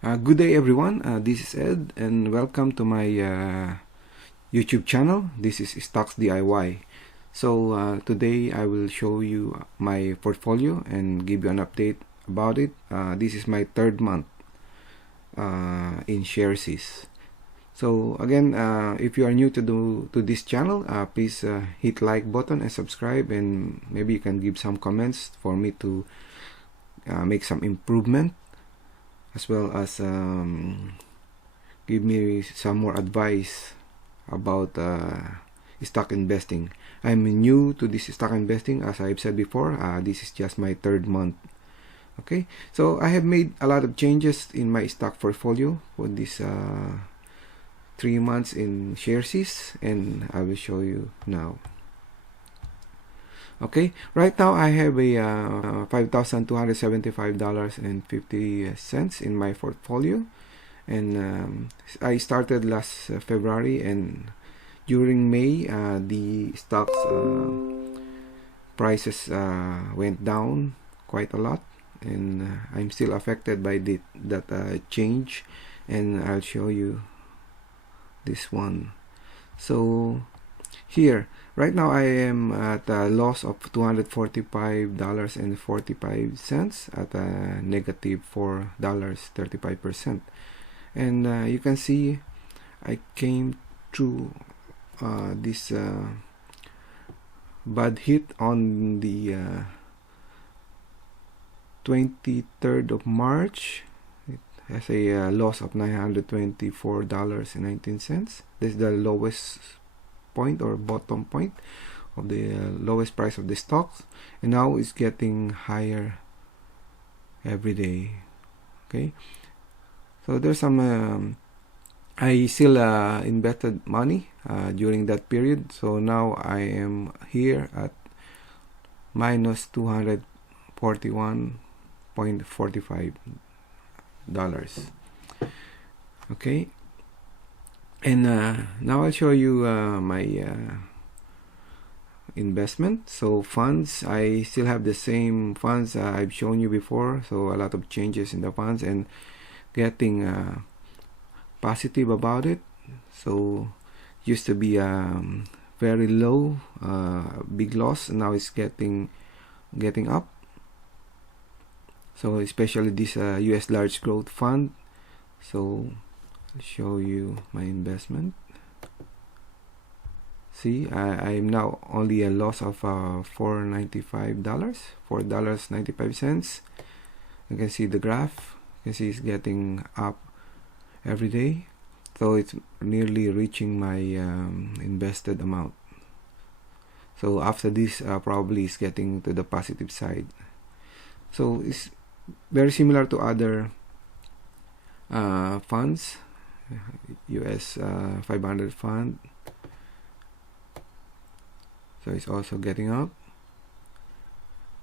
Good day everyone, this is Ed and welcome to my YouTube channel. This is Stocks DIY. So today I will show you my portfolio and give you an update about it. This is my third month in Sharesies. So again, if you are new to this channel, please hit like button and subscribe, and maybe you can give some comments for me to make some improvement, as well as give me some more advice about stock investing. I'm new to this stock investing, as I've said before. This is just my third month. Okay, so I have made a lot of changes in my stock portfolio for this 3 months in Sharesies, and I will show you now. Okay, right now I have a $5,275.50 in my portfolio, and I started last February, and during May the stocks prices went down quite a lot, and I'm still affected by that change, and I'll show you this one. So here right now I am at a loss of $245.45 at a negative $4.35%, and you can see I came through this bad hit on the 23rd of March. It has a loss of $924.19. This is the lowest point or bottom point of the lowest price of the stocks, and now it's getting higher every day. Okay, so there's some I still invested money during that period, so now I am here at minus $241.45. okay, and now I'll show you my investment. So funds, I still have the same funds I've shown you before, so a lot of changes in the funds and getting positive about it. So used to be very low, big loss, and now it's getting up. So especially this US large growth fund. So I'll show you my investment. See, I'm now only a loss of $4.95. You can see the graph. You can see it's getting up every day, so it's nearly reaching my invested amount. So after this, probably it's getting to the positive side. So it's very similar to other funds, US 500 fund. So it's also getting up.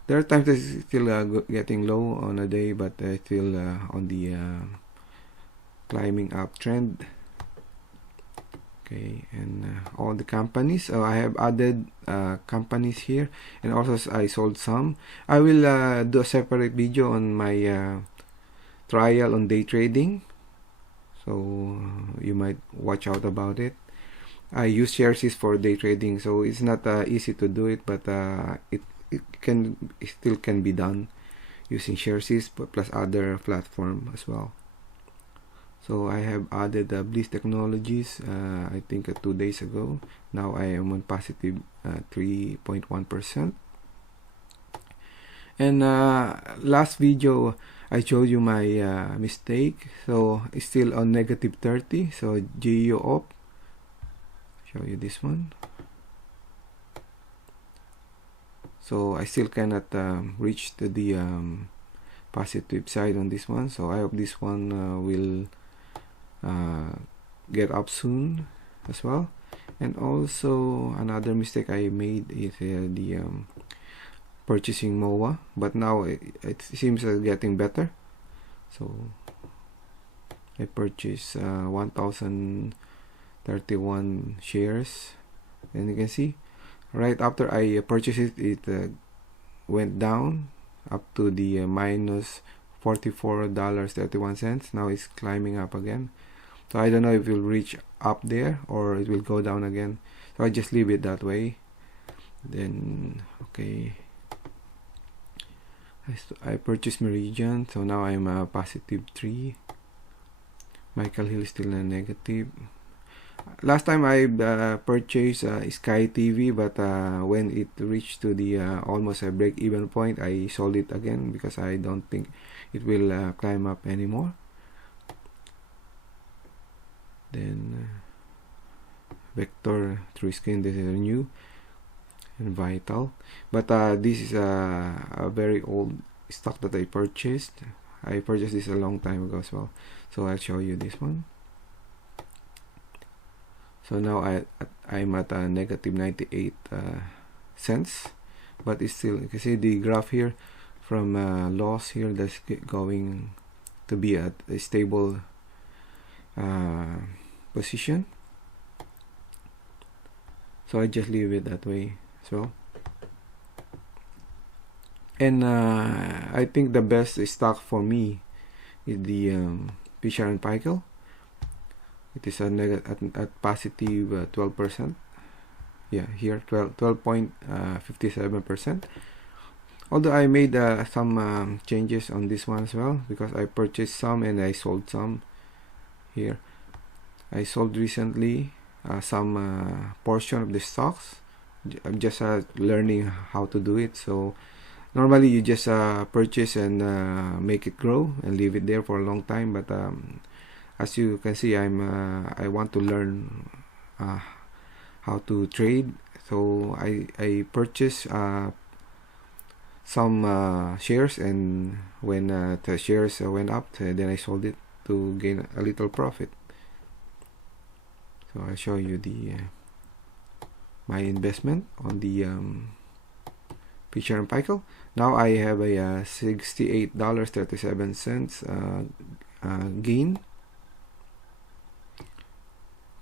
There are times it's still getting low on a day, but still on the climbing up trend. Okay, and all the companies, I have added companies here, and also I sold some. I will do a separate video on my trial on day trading, so you might watch out about it. I use Sharesies for day trading, so it's not easy to do it, but it still can be done using Sharesies plus other platform as well. So I have added Bliss Technologies, I think 2 days ago. Now I am on positive 3.1%. And last video I showed you my mistake. So it's still on negative 30. So GEO up. Show you this one. So I still cannot reach to the positive side on this one. So I hope this one will get up soon as well. And also another mistake I made is the purchasing MOA, but now it seems getting better. So I purchased 1,031 shares, and you can see right after I purchased it, it went down up to the minus $44.31. Now it's climbing up again. So I don't know if it will reach up there or it will go down again. So I just leave it that way. Then okay, I purchased Meridian, so now I'm positive 3. Michael Hill is still a negative. Last time I purchased Sky TV, but when it reached to the almost a break-even point, I sold it again because I don't think it will climb up anymore. Then Vector through skin, this is new and Vital, but this is a very old stock that I purchased. I purchased this a long time ago as well, so I'll show you this one. So now I'm at a negative 98 cents, but it's still, you can see the graph here from loss here, that's going to be at a stable position. So I just leave it that way as well. And I think the best stock for me is the Fisher and Paykel. It is at positive 12%. Yeah, here 12.57%. Although I made some changes on this one as well, because I purchased some and I sold some. Here I sold recently some portion of the stocks. I'm just learning how to do it. So normally you just purchase and make it grow and leave it there for a long time, but as you can see, I want to learn how to trade. So I purchased some shares, and when the shares went up, then I sold it to gain a little profit. So I'll show you the my investment on the Fisher and Paykel. Now I have a $68.37 gain.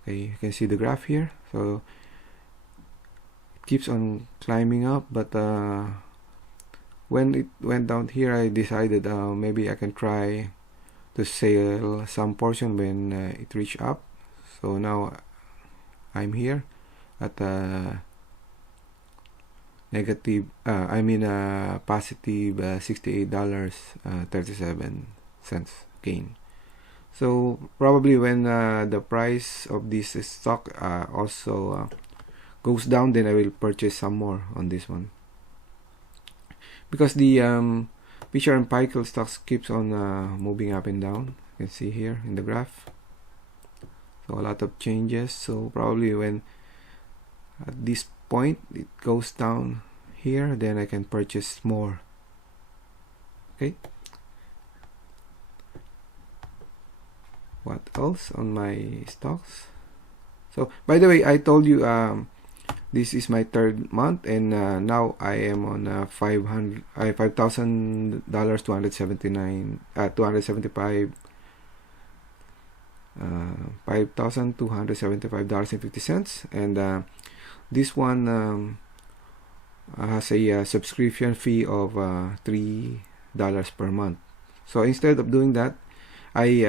Okay, you can see the graph here. So it keeps on climbing up, but when it went down here, I decided maybe I can try to sell some portion when it reached up. So now I'm here at negative positive $68.37 gain. So probably when the price of this stock also goes down, then I will purchase some more on this one, because the Fisher and Paykel stocks keeps on moving up and down. You can see here in the graph. So a lot of changes. So probably when at this point it goes down here, then I can purchase more. Okay. What else on my stocks? So by the way, I told you this is my third month, and now I am on $5,000, $5,275.50, and this one has a subscription fee of $3 per month. So instead of doing that, I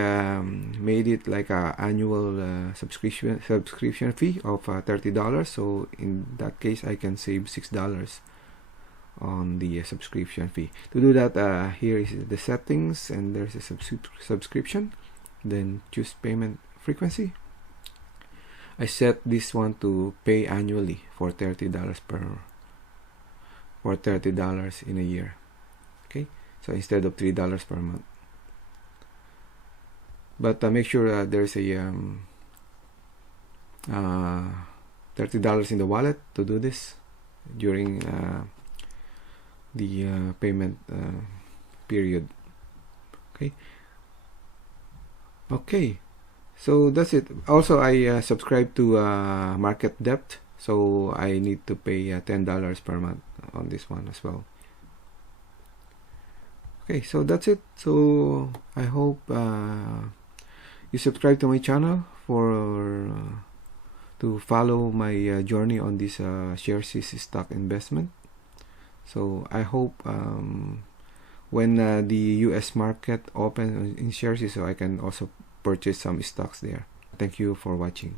made it like a annual subscription fee of $30. So in that case, I can save $6 on the subscription fee. To do that, here is the settings, and there's a subscription. Then choose payment frequency. I set this one to pay annually for $30 in a year. Okay, so instead of $3 per month. But make sure there's a $30 in the wallet to do this during the payment period. Okay, so that's it. Also, I subscribe to Market Depth, so I need to pay $10 per month on this one as well. Okay, so that's it. So I hope you subscribe to my channel for to follow my journey on this Sharesies stock investment. So I hope when the US market opens in Sharesies, so I can also purchase some stocks there. Thank you for watching.